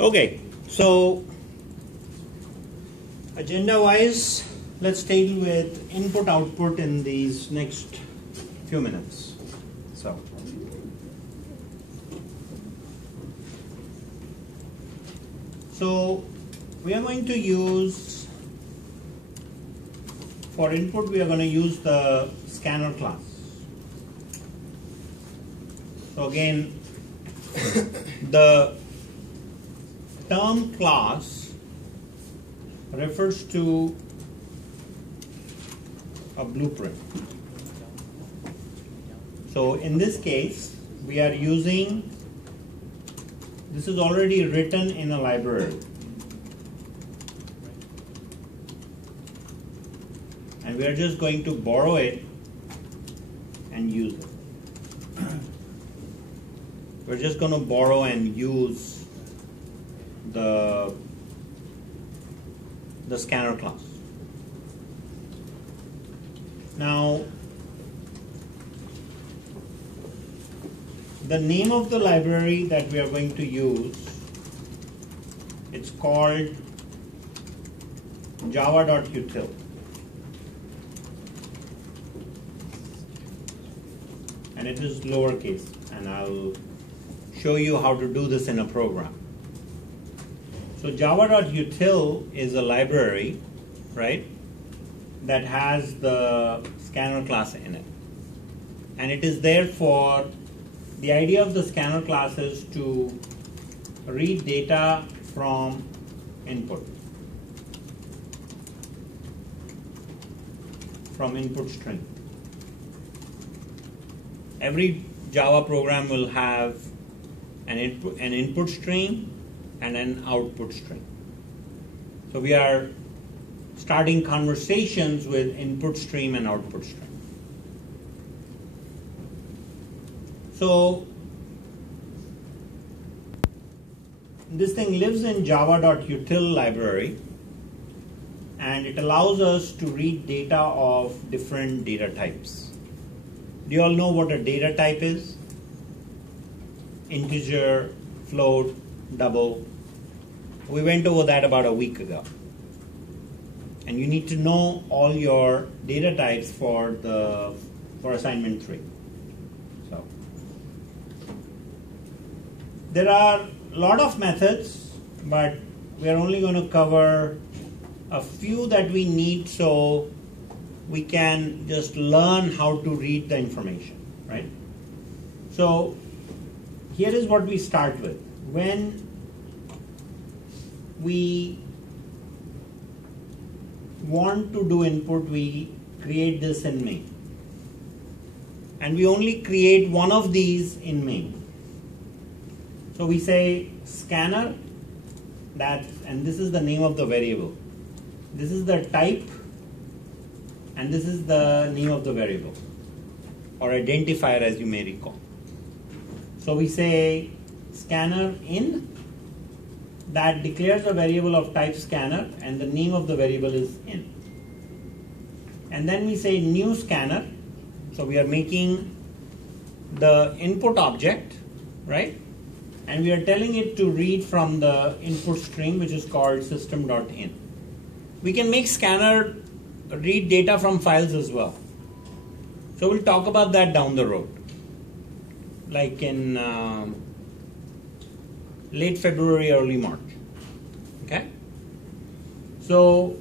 Okay, so agenda-wise, let's deal with input-output in these next few minutes. So we are going to use, for input, we are going to use the scanner class. So again, the term class refers to a blueprint. So in this case, we are using, this is already written in a library. And we are just going to borrow it and use it. We're just going to borrow and use the scanner class. Now, the name of the library that we are going to use, it's called java.util. And it is lowercase, and I'll show you how to do this in a program. So java.util is a library, right, that has the scanner class in it. And it is there for, the idea of the scanner class is to read data from input, string. Every Java program will have an input stream and an output stream. So we are starting conversations with input stream and output stream. So this thing lives in java.util library, and it allows us to read data of different data types. Do you all know what a data type is? Integer, float, double. We went over that about a week ago. And you need to know all your data types for assignment 3. So there are a lot of methods, but we are only going to cover a few that we need so we can just learn how to read the information, right? So here is what we start with. When we want to do input, we create this in main. And we only create one of these in main. So we say scanner, and this is the name of the variable. This is the type, and this is the name of the variable, or identifier as you may recall. So we say scanner in, that declares a variable of type scanner, and the name of the variable is in. And then we say new scanner, so we are making the input object, right? And we are telling it to read from the input stream, which is called system.in. We can make scanner read data from files as well. So we'll talk about that down the road, like in late February, early March. Okay? So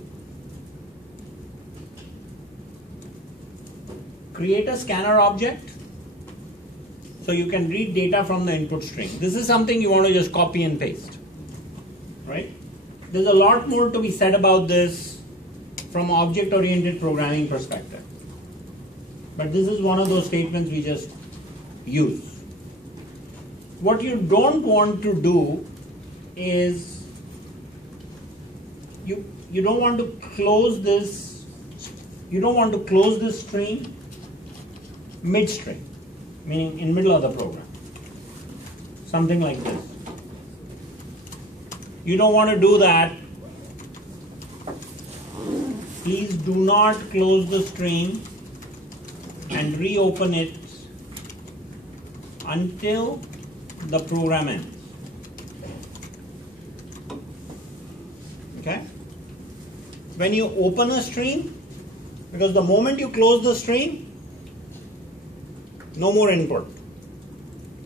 create a scanner object so you can read data from the input stream. This is something you want to just copy and paste, right? There's a lot more to be said about this from object-oriented programming perspective. But this is one of those statements we just use. What you don't want to do is you don't want to close this, stream midstream, meaning in middle of the program. Something like this. You don't want to do that. Please do not close the stream and reopen it until the program ends. Okay? When you open a stream, because the moment you close the stream, no more input.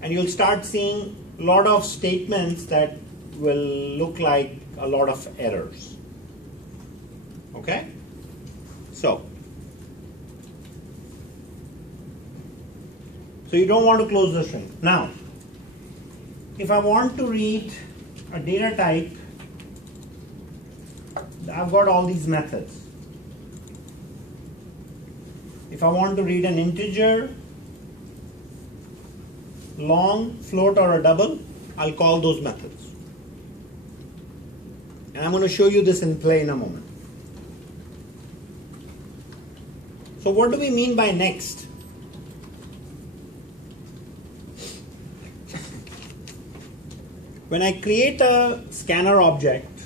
And you'll start seeing a lot of statements that will look like a lot of errors. Okay? So you don't want to close the string. Now, if I want to read a data type, I've got all these methods. If I want to read an integer, long, float, or a double, I'll call those methods. And I'm going to show you this in play in a moment. So what do we mean by next? When I create a scanner object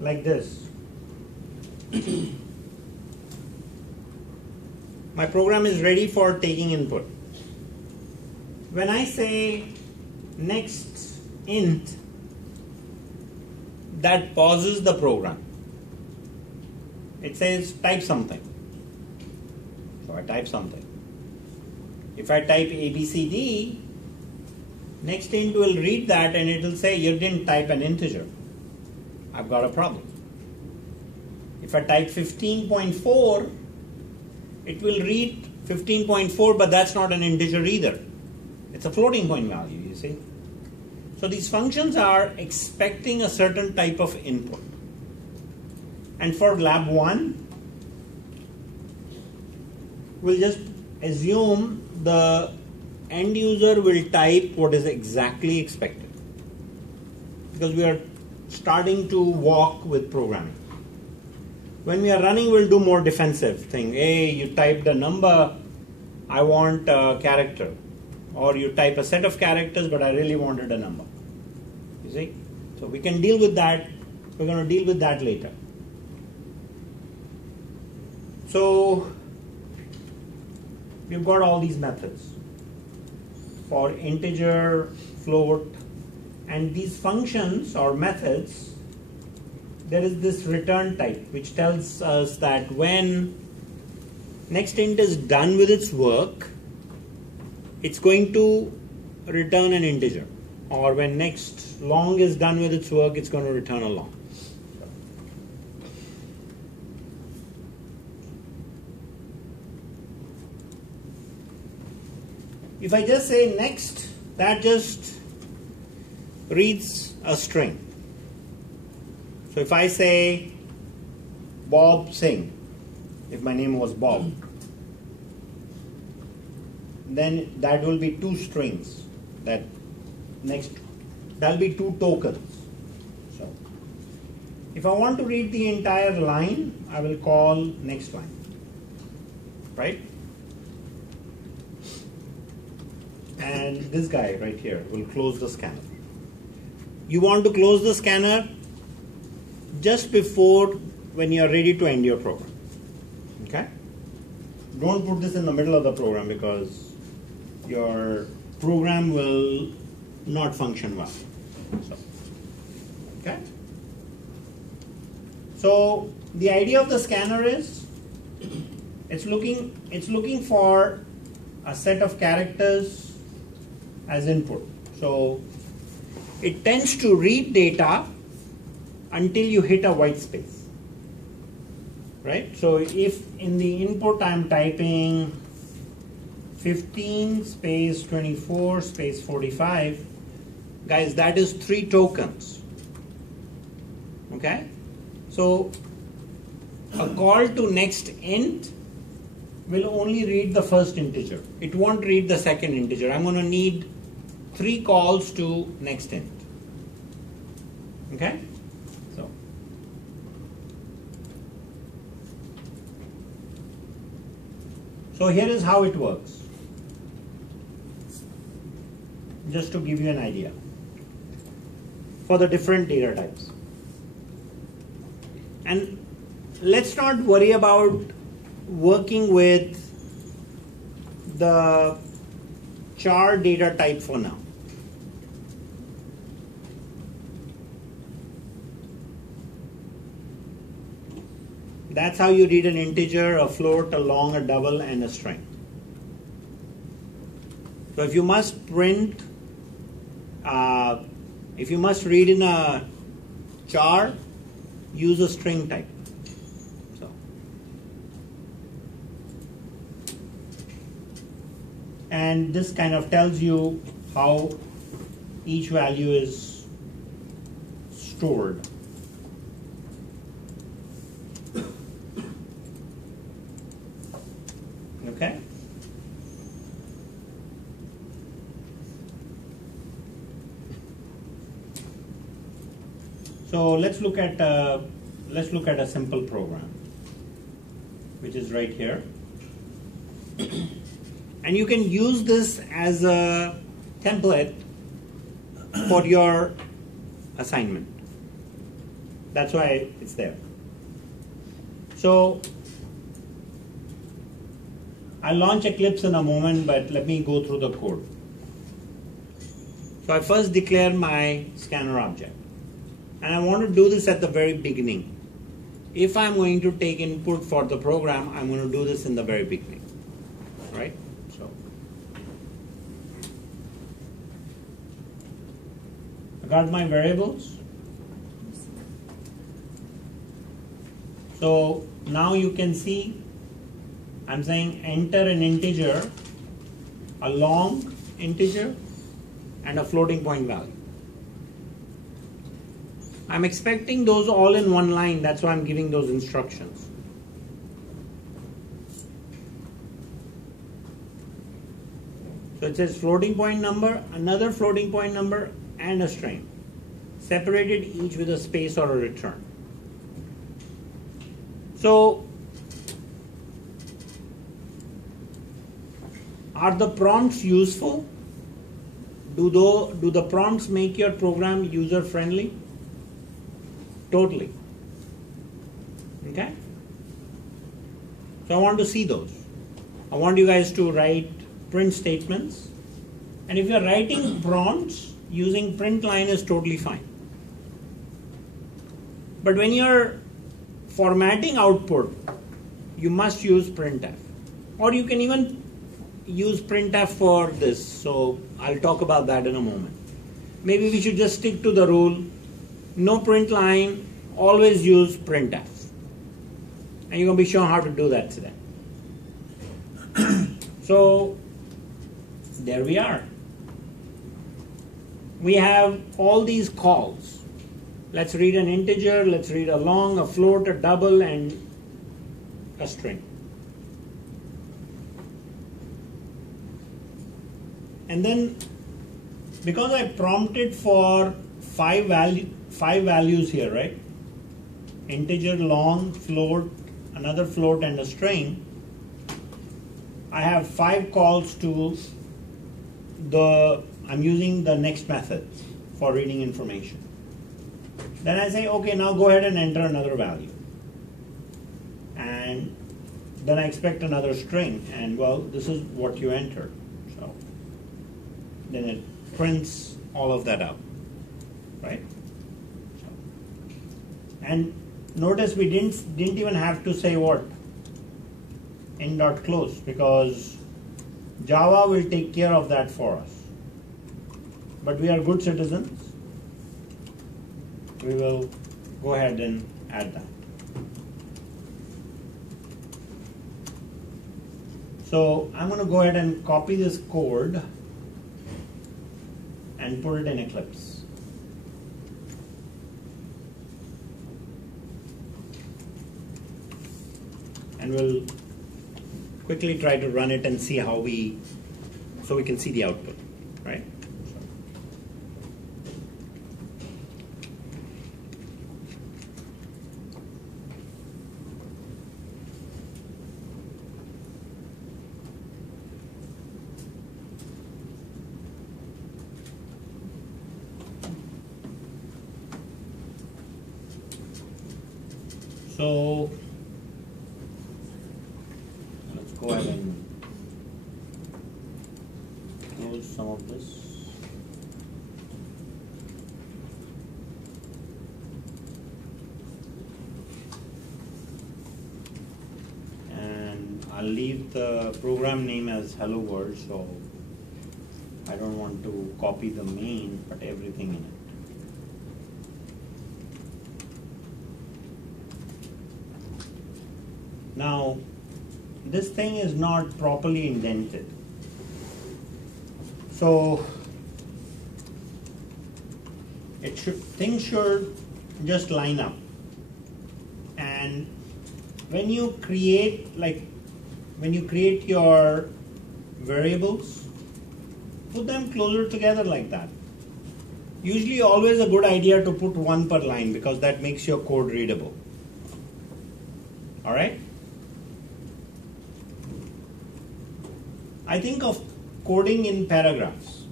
like this, my program is ready for taking input. When I say next int, that pauses the program. It says type something. So I type something. If I type ABCD, next int will read that and it will say you didn't type an integer. I've got a problem. If I type 15.4, it will read 15.4, but that's not an integer either. It's a floating point value, you see. So these functions are expecting a certain type of input. And for lab 1, we'll just assume the end user will type what is exactly expected, because we are starting to walk with programming. When we are running, we'll do more defensive thing. Hey, you typed a number, I want a character. Or you type a set of characters, but I really wanted a number. You see? So we can deal with that. We're going to deal with that later. So we've got all these methods for integer, float, and these functions or methods. There is this return type which tells us that when next int is done with its work, it's going to return an integer. Or when next long is done with its work, it's going to return a long. If I just say next, that just reads a string. So if I say Bob Singh, if my name was Bob, then that will be 2 strings. That will be 2 tokens. So if I want to read the entire line, I will call next line, right? And this guy right here will close the scanner. You want to close the scanner just before when you are ready to end your program. Okay? Don't put this in the middle of the program because your program will not function well. So, okay? So the idea of the scanner is it's looking for a set of characters as input. So it tends to read data until you hit a white space, right? So if in the input I'm typing 15 space 24 space 45, guys, that is 3 tokens. Okay? So a call to next int will only read the first integer. It won't read the second integer. I'm going to need 3 calls to next int. Okay? So here is how it works, just to give you an idea for the different data types. And let's not worry about working with the char data type for now. That's how you read an integer, a float, a long, a double, and a string. So if you must print, if you must read in a char, use a string type. So, and this kind of tells you how each value is stored. Okay. So let's look at a simple program, which is right here, and you can use this as a template for your assignment. That's why it's there. So I'll launch Eclipse in a moment, but let me go through the code. So I first declare my scanner object. And I want to do this at the very beginning. If I'm going to take input for the program, I'm going to do this in the very beginning, right? So I got my variables. So now you can see I'm saying enter an integer, a long integer, and a floating point value. I'm expecting those all in one line, that's why I'm giving those instructions. So it says floating point number, another floating point number, and a string, separated each with a space or a return. So are the prompts useful? Do the prompts make your program user friendly? Totally. Okay? So I want to see those. I want you guys to write print statements. And if you're writing prompts, using print line is totally fine. But when you're formatting output, you must use printf. Or you can even use printf for this. So I'll talk about that in a moment. Maybe we should just stick to the rule. No print line, always use printf. And you're going to be shown how to do that today. So there we are. We have all these calls. Let's read an integer, let's read a long, a float, a double, and a string. And then, because I prompted for five values here, right? Integer, long, float, another float, and a string. I have 5 calls to I'm using the next method for reading information. Then I say, okay, now go ahead and enter another value. And then I expect another string, and well, this is what you entered. So then it prints all of that out, right? And notice we didn't even have to say what? End.close, because Java will take care of that for us. But we are good citizens. We will go ahead and add that. So I'm going to go ahead and copy this code and put it in Eclipse. And we'll quickly try to run it and see how so we can see the output, right? So let's go ahead and close some of this. keep the program name as hello world, so I don't want to copy the main, but everything in it. Now, this thing is not properly indented. So, things should just line up. And when you create your variables, put them closer together like that. Usually always a good idea to put one per line because that makes your code readable. All right? I think of coding in paragraphs.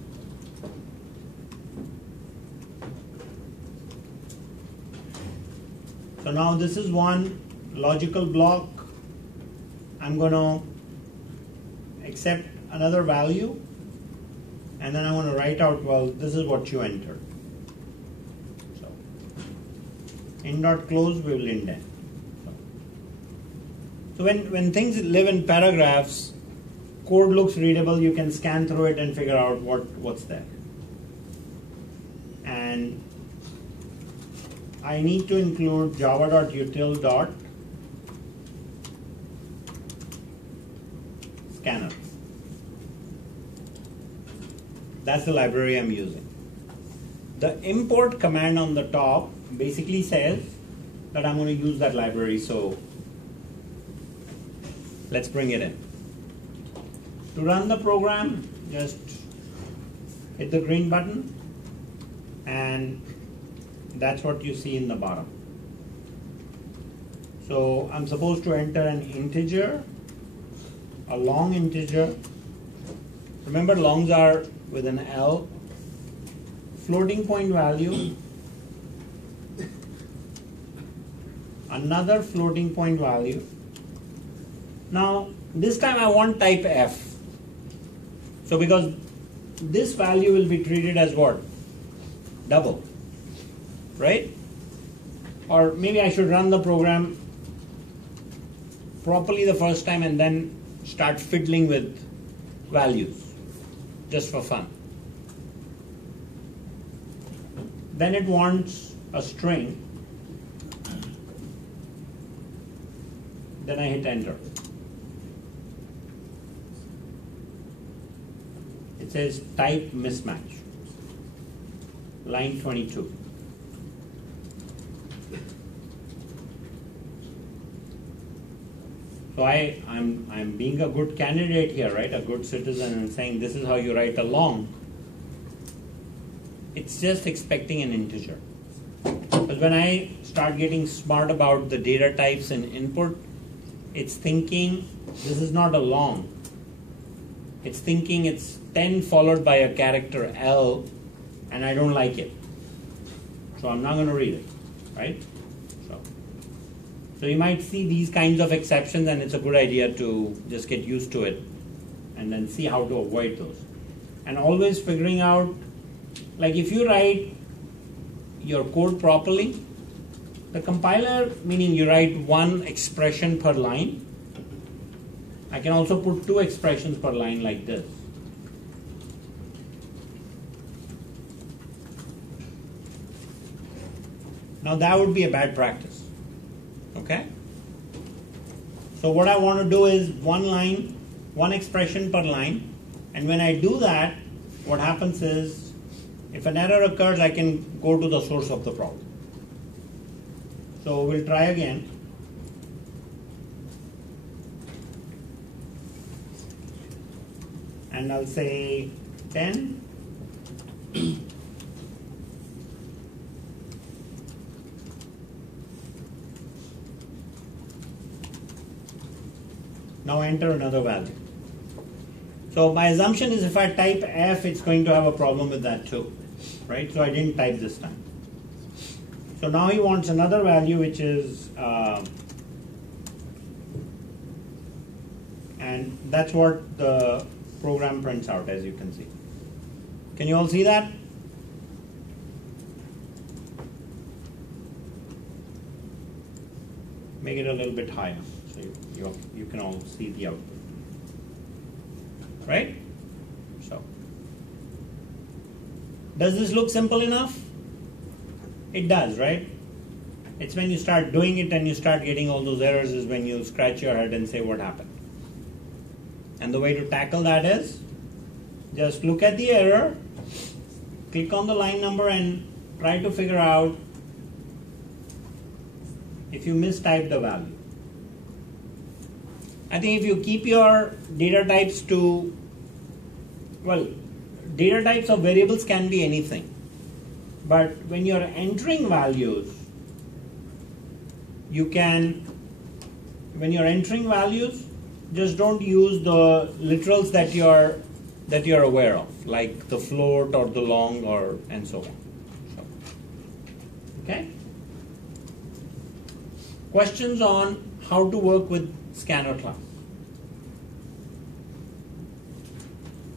So now this is one logical block. I'm going to accept another value, and then I want to write out, well, this is what you entered. So in.close we will indent. So when things live in paragraphs, code looks readable, you can scan through it and figure out what's there. And I need to include java.util.scanner. That's the library I'm using. The import command on the top basically says that I'm going to use that library, so let's bring it in. To run the program, just hit the green button, and that's what you see in the bottom. So I'm supposed to enter an integer, a long integer. Remember, longs are with an L. Floating point value, another floating point value. Now, this time I want type F. So because this value will be treated as what? Double, right? Or maybe I should run the program properly the first time and then start fiddling with values, just for fun. Then it wants a string. Then I hit enter. It says type mismatch, line 22. So I'm being a good candidate here, right? A good citizen, and saying this is how you write a long. It's just expecting an integer. Because when I start getting smart about the data types and input, it's thinking this is not a long. It's thinking it's 10 followed by a character L, and I don't like it. So I'm not going to read it, right? So you might see these kinds of exceptions, and it's a good idea to just get used to it and then see how to avoid those. And always figuring out, like if you write your code properly, the compiler, meaning you write one expression per line, I can also put 2 expressions per line like this. Now that would be a bad practice. Okay? So what I want to do is one line, one expression per line, and when I do that, what happens is, if an error occurs, I can go to the source of the problem. So we'll try again. And I'll say 10. Now enter another value. So my assumption is if I type F, it's going to have a problem with that too, right? So I didn't type this time. So now he wants another value, which is, and that's what the program prints out, as you can see. Can you all see that? Make it a little bit higher so you can all see the output. right? So, does this look simple enough? It does, right? It's when you start doing it and you start getting all those errors is when you scratch your head and say what happened. And the way to tackle that is just look at the error, click on the line number and try to figure out if you mistyped the value. I think if you keep your data types to, well, data types of variables can be anything. But when you're entering values, you can, when you're entering values, just don't use the literals that you're aware of, like the float or the long or and so on. So, okay? Questions on how to work with scanner class?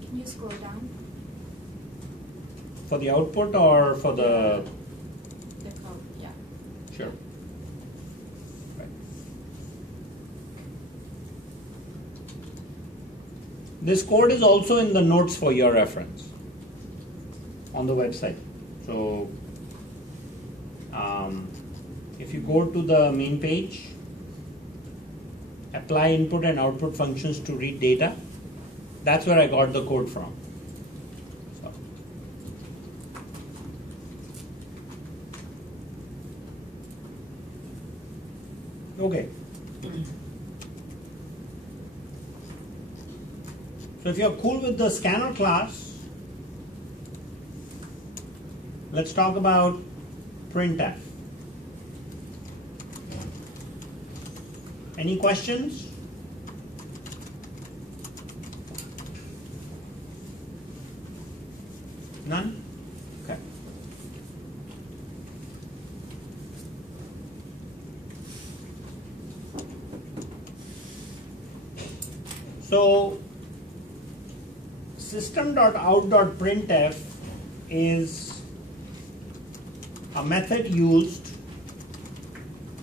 Can you scroll down? For the output or for the code, yeah. Sure. Right. This code is also in the notes for your reference on the website. So if you go to the main page, apply input and output functions to read data, that's where I got the code from. So. Okay. So if you're cool with the scanner class, let's talk about Printf. Any questions? None? Okay. So system.out.printf is a method used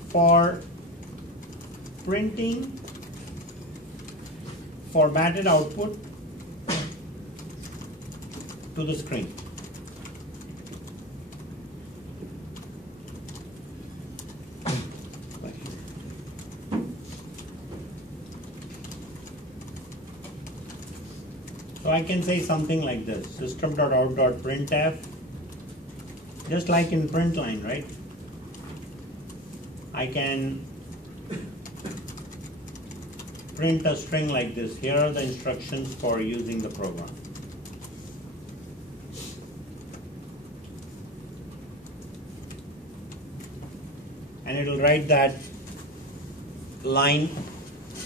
for printing formatted output to the screen. So I can say something like this, system.out.printf, just like in print line, right? I can print a string like this. Here are the instructions for using the program. And it will write that line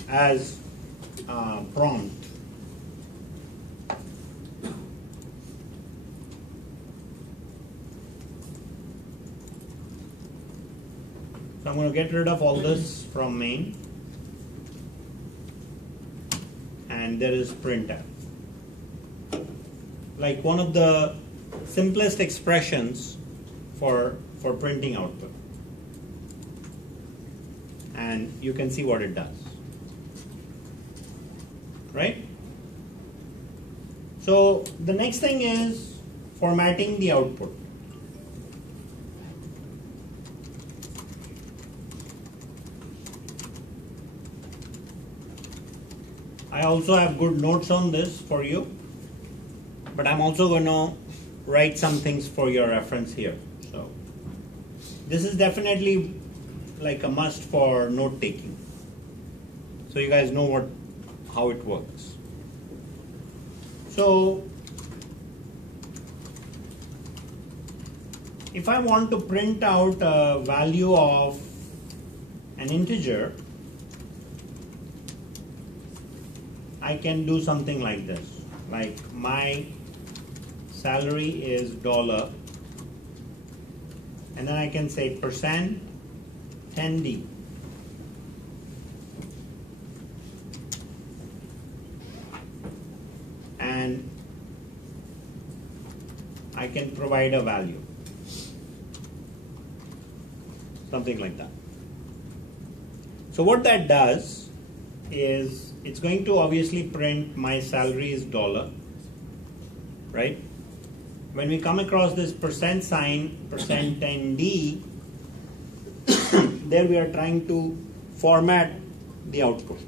as prompt. So I'm going to get rid of all this from main. And there is printf. Like one of the simplest expressions for printing output. And you can see what it does. Right? So the next thing is formatting the output. I also have good notes on this for you, but I'm also going to write some things for your reference here. So this is definitely like a must for note taking, so you guys know how it works. So if I want to print out a value of an integer, I can do something like this, like my salary is $, and then I can say %10d. And I can provide a value, something like that. So what that does is it's going to obviously print my salary is dollar, right? When we come across this percent sign, %10D, there we are trying to format the output.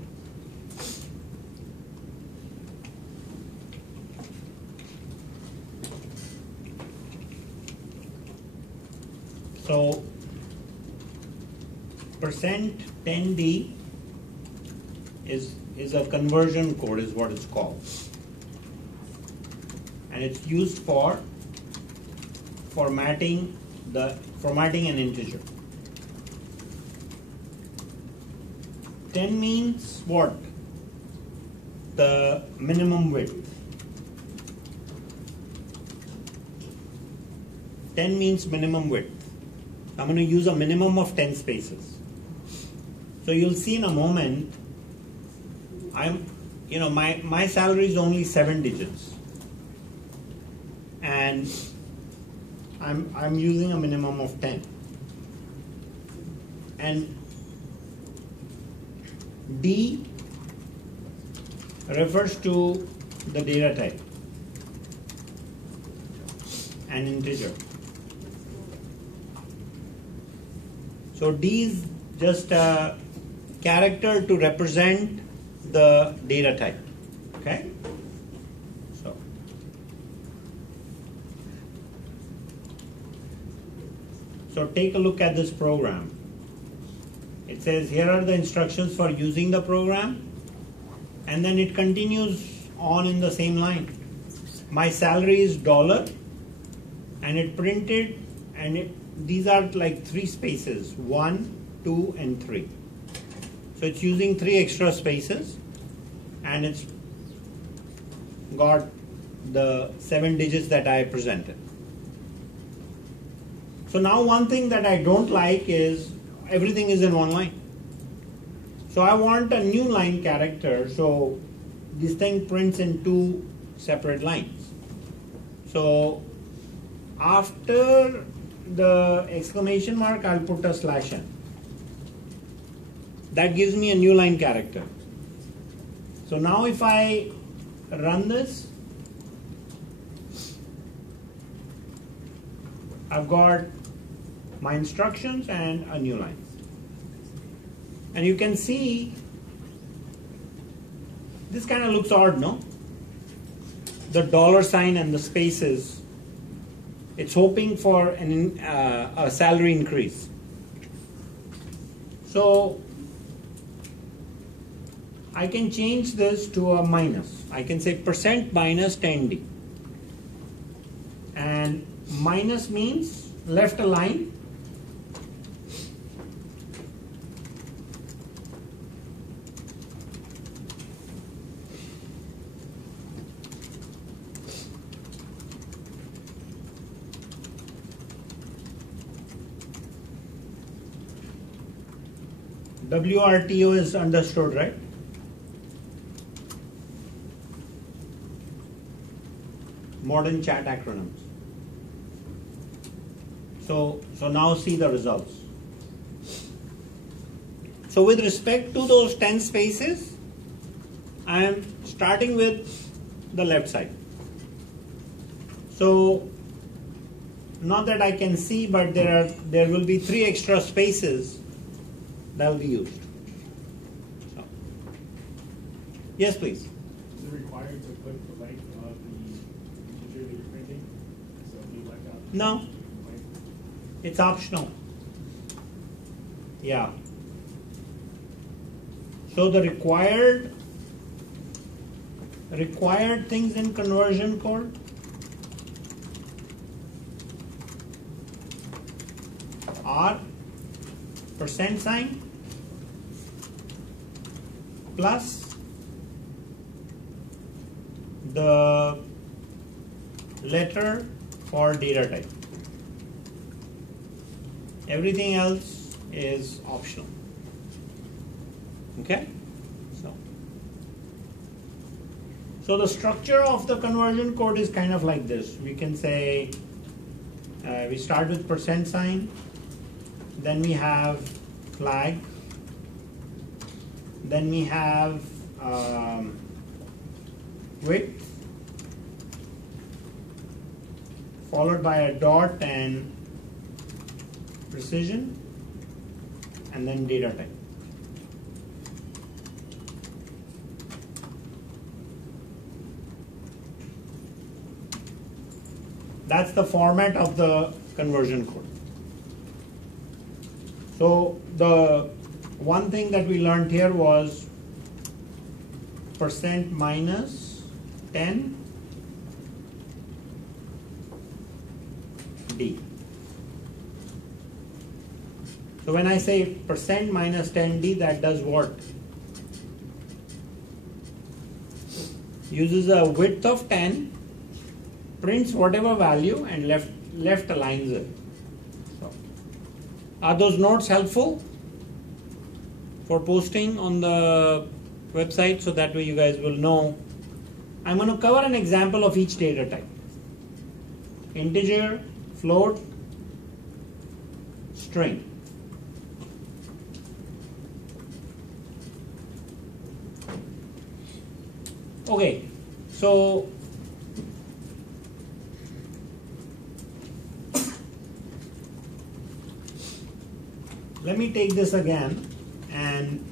So %10D is a conversion code, is what it's called, and it's used for formatting an integer. 10 means what? The minimum width. 10 means minimum width. I'm going to use a minimum of 10 spaces. So you'll see in a moment, my salary is only 7 digits, and I'm using a minimum of 10. And D refers to the data type, an integer. So D is just a character to represent the data type. Okay? So take a look at this program. It says here are the instructions for using the program, and then it continues on in the same line. My salary is dollar, and it printed, and these are like 3 spaces, 1, 2, and 3. So it's using 3 extra spaces, and it's got the 7 digits that I presented. So now one thing that I don't like is everything is in one line. So I want a new line character, so this thing prints in 2 separate lines. So after the exclamation mark, I'll put a /n. That gives me a new line character. So now if I run this, I've got my instructions and a new line. And you can see this kind of looks odd, no? The $ and the spaces, it's hoping for a salary increase. So I can change this to a minus. I can say %-10D. And minus means left a line. WRTO is understood, right? Modern chat acronyms. So now see the results. So with respect to those 10 spaces, I am starting with the left side. So not that I can see, but there will be 3 extra spaces that will be used. So. Yes, please. Is it required to put the length of the integer that you're printing? So if you left out No. It's optional. Yeah. So the required things in conversion code are %, plus the letter for data type. Everything else is optional. Okay? So the structure of the conversion code is kind of like this. We can say we start with %, then we have flag, Then we have width followed by a dot and precision, and then data type. That's the format of the conversion code. So the one thing that we learned here was percent minus 10 D. So when I say percent minus 10 D, that does what? Uses a width of 10, prints whatever value, and left aligns it. So, are those notes helpful for posting on the website, so that way you guys will know? I'm going to cover an example of each data type: integer, float, string. Okay, so let me take this again, and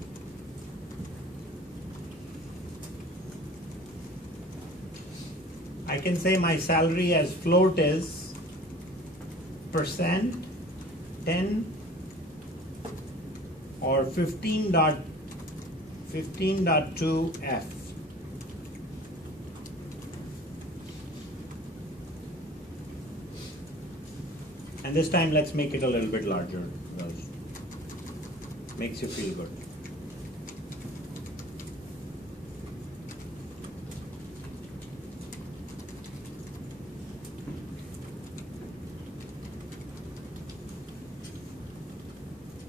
I can say my salary as float is percent 10 or 15.2 F. And this time let's make it a little bit larger, because it makes you feel good.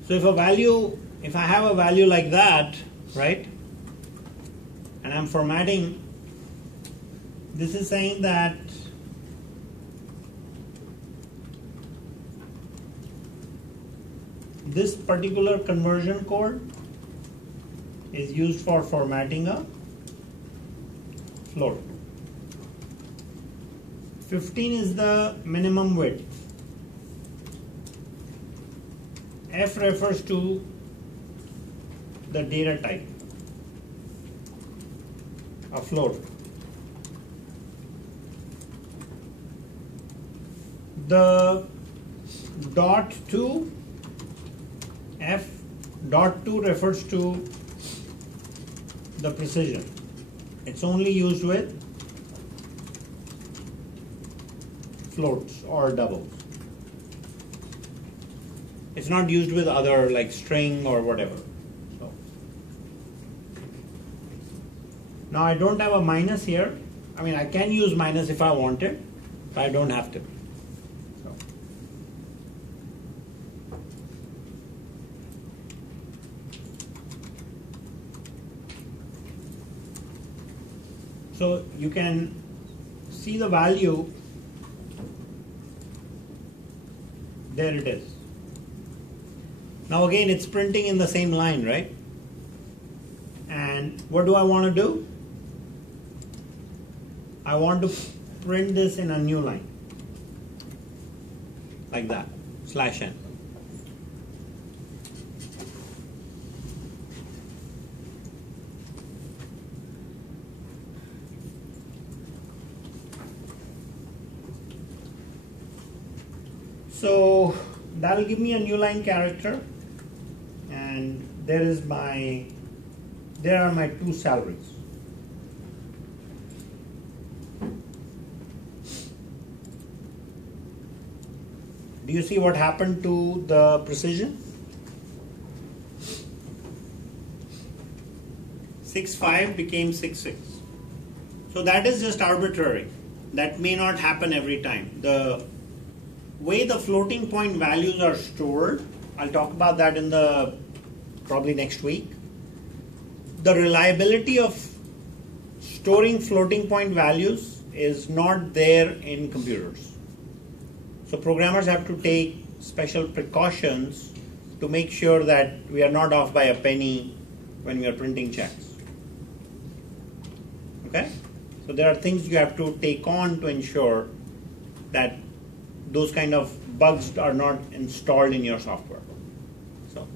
So if I have a value like that, right, and I'm formatting, this is saying that this particular conversion code is used for formatting a float. 15 is the minimum width. F refers to the data type, a float. The dot 2, F dot 2 refers to the precision. It's only used with floats or doubles. It's not used with other, like string or whatever. So now I don't have a minus here. I mean, I can use minus if I wanted, but I don't have to. So you can see the value. There it is. Now again, it's printing in the same line, right? And what do I want to do? I want to print this in a new line, like that, /n. So that'll give me a new line character, and there are my two salaries. Do you see what happened to the precision? 6.5 became 6.6. So that is just arbitrary. That may not happen every time. The way the floating point values are stored, I'll talk about that in the probably next week. The reliability of storing floating point values is not there in computers. So programmers have to take special precautions to make sure that we are not off by a penny when we are printing checks. Okay? So there are things you have to take on to ensure that those kind of bugs are not installed in your software. So,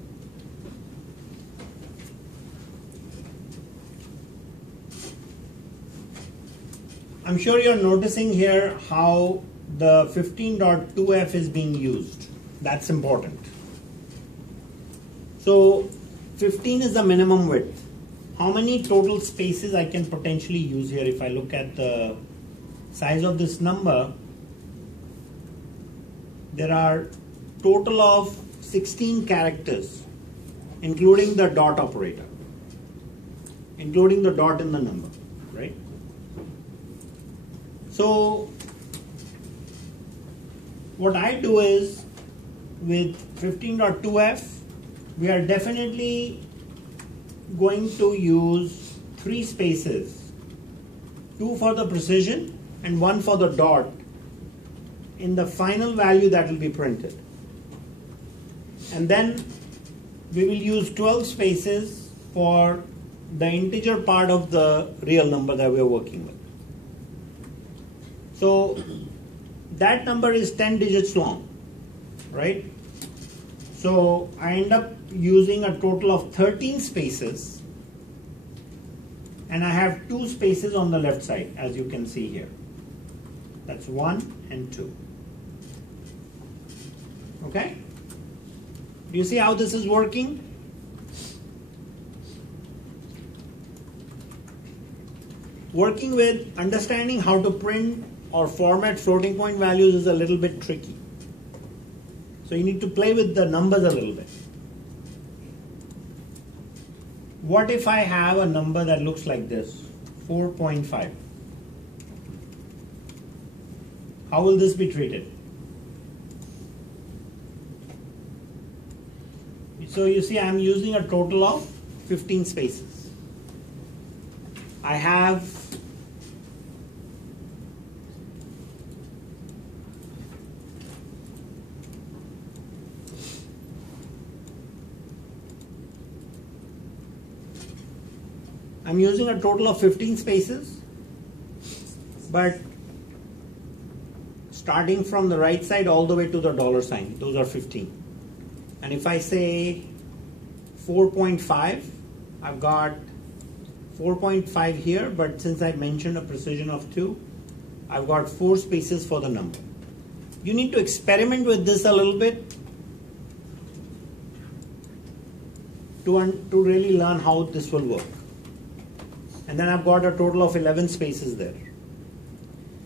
I'm sure you're noticing here how the 15.2f is being used. That's important. So 15 is the minimum width. How many total spaces I can potentially use here if I look at the size of this number? There are total of 16 characters, including the dot operator, including the dot in the number, right? So what I do is with 15.2f, we are definitely going to use 3 spaces, 2 for the precision and 1 for the dot in the final value that will be printed. And then we will use 12 spaces for the integer part of the real number that we are working with. So that number is 10 digits long, right? So I end up using a total of 13 spaces, and I have 2 spaces on the left side, as you can see here. That's 1 and 2. Okay? Do you see how this is working? Working with understanding how to print or format floating point values is a little bit tricky. So you need to play with the numbers a little bit. What if I have a number that looks like this, 4.5? How will this be treated? So you see I'm using a total of 15 spaces. I have I'm using a total of 15 spaces, but starting from the right side all the way to the dollar sign, those are 15. And if I say 4.5, I've got 4.5 here, but since I mentioned a precision of 2, I've got 4 spaces for the number. You need to experiment with this a little bit to really learn how this will work. And then I've got a total of 11 spaces there.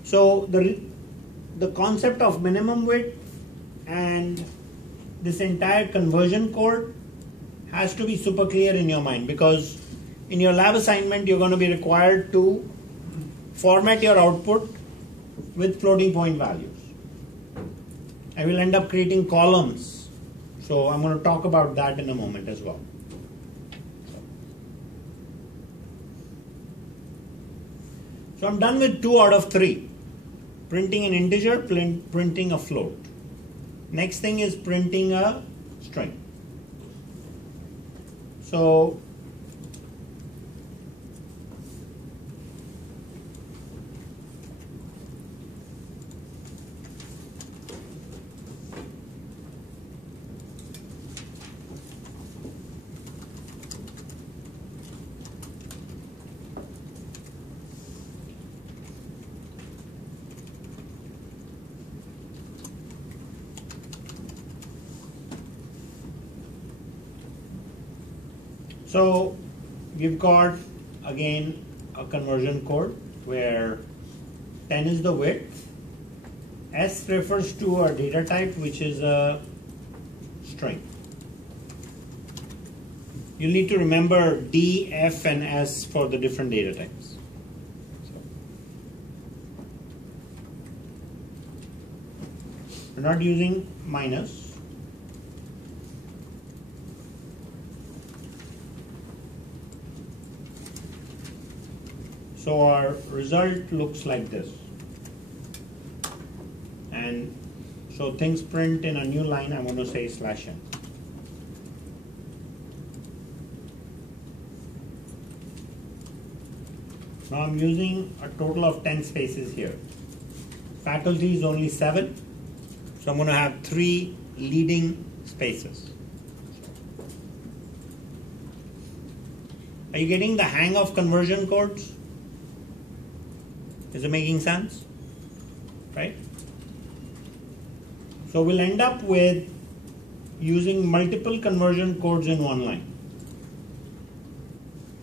So the concept of minimum width and this entire conversion code has to be super clear in your mind, because in your lab assignment you're going to be required to format your output with floating point values. I will end up creating columns, so I'm going to talk about that in a moment as well. So I'm done with 2 out of 3. Printing an integer, printing a float. Next thing is printing a string. So So we've got again a conversion code where 10 is the width, S refers to a data type which is a string. You'll need to remember D, F and S for the different data types. We're not using minus. So our result looks like this. And so things print in a new line, I want to say /n. Now I'm using a total of 10 spaces here. Faculty is only 7, so I'm going to have 3 leading spaces. Are you getting the hang of conversion codes? Is it making sense? Right? So we'll end up with using multiple conversion codes in one line.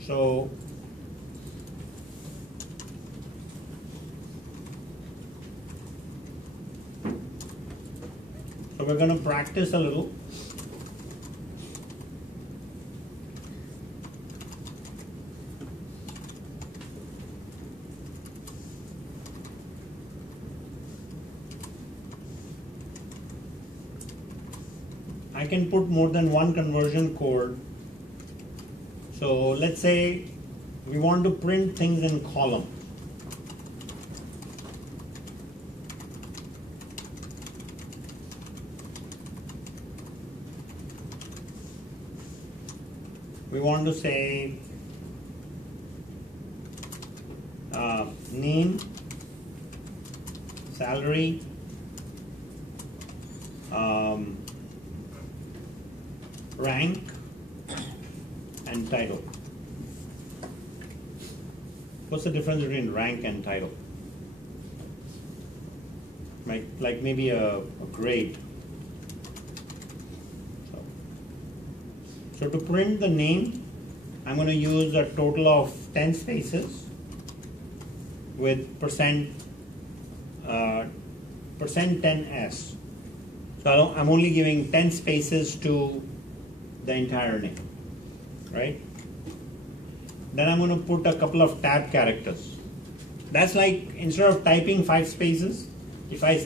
So we're going to practice a little. I can put more than one conversion code. So let's say we want to print things in column. We want to say name, salary, rank, and title. What's the difference between rank and title? Like maybe a grade. So to print the name, I'm going to use a total of 10 spaces with %10s. So I'm only giving 10 spaces to the entire name, right? Then I'm going to put a couple of tab characters. That's like, instead of typing 5 spaces, if I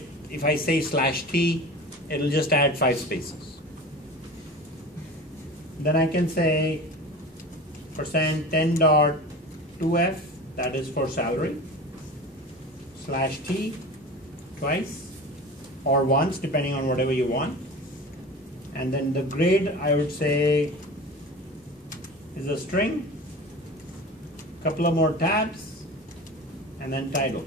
say /t, it'll just add 5 spaces. Then I can say %10.2f, that is for salary, /t twice or once, depending on whatever you want. And then the grade, I would say, is a string, couple of more tabs, and then title.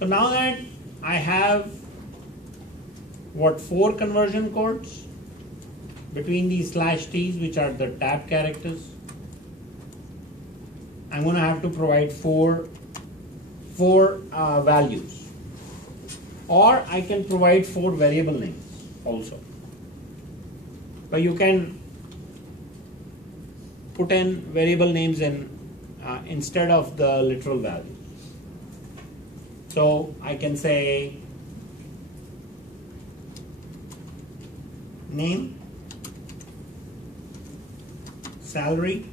So now that I have, 4 conversion codes between these /t's, which are the tab characters, I'm going to have to provide four values. Or I can provide 4 variable names also. But you can put in variable names in instead of the literal values. So I can say name, salary,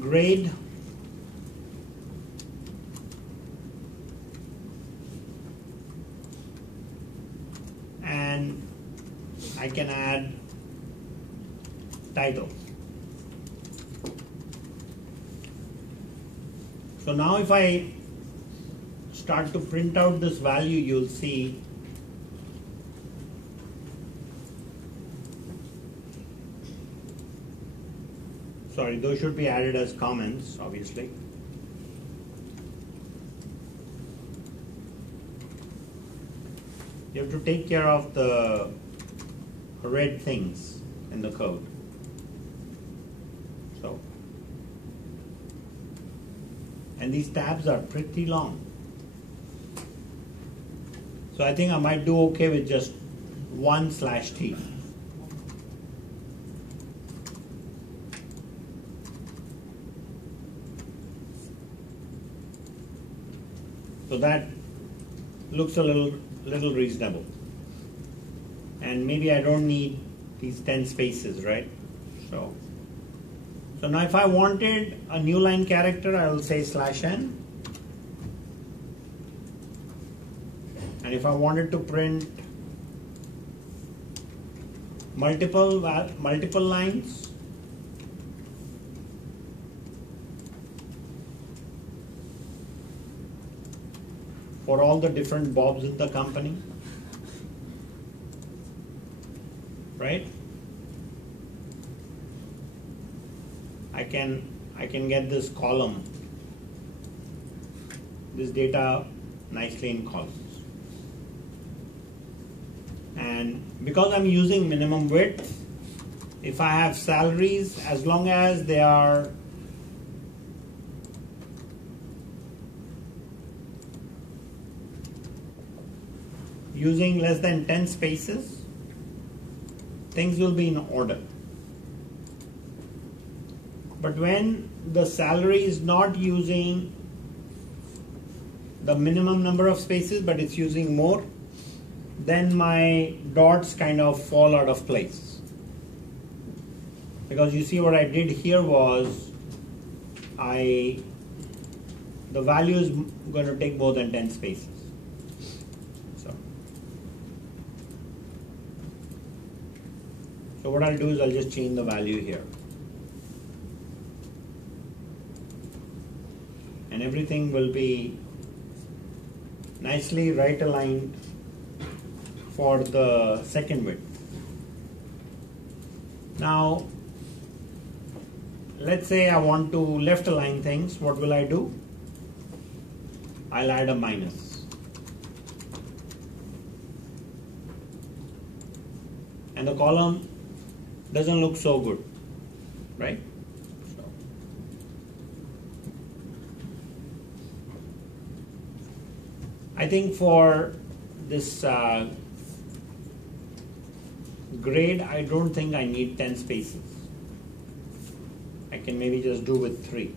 grade, and I can add title. So now if I start to print out this value, you'll see those should be added as comments, obviously. You have to take care of the red things in the code. So, and these tabs are pretty long. So I think I might do okay with just 1/t. So that looks a little reasonable. And maybe I don't need these 10 spaces, right? So now if I wanted a new line character, I will say /n. And if I wanted to print multiple lines, for all the different Bobs in the company, right? I can get this column, this data nicely in columns. And because I'm using minimum width, if I have salaries, as long as they are using less than 10 spaces, things will be in order. But when the salary is not using the minimum number of spaces, but it's using more, then my dots kind of fall out of place. Because you see what I did here was, the value is going to take more than 10 spaces. So what I'll do is I'll just change the value here. And everything will be nicely right aligned for the second width. Now, let's say I want to left align things. What will I do? I'll add a minus. And the column doesn't look so good, right? So, I think for this grade, I don't think I need 10 spaces. I can maybe just do with 3.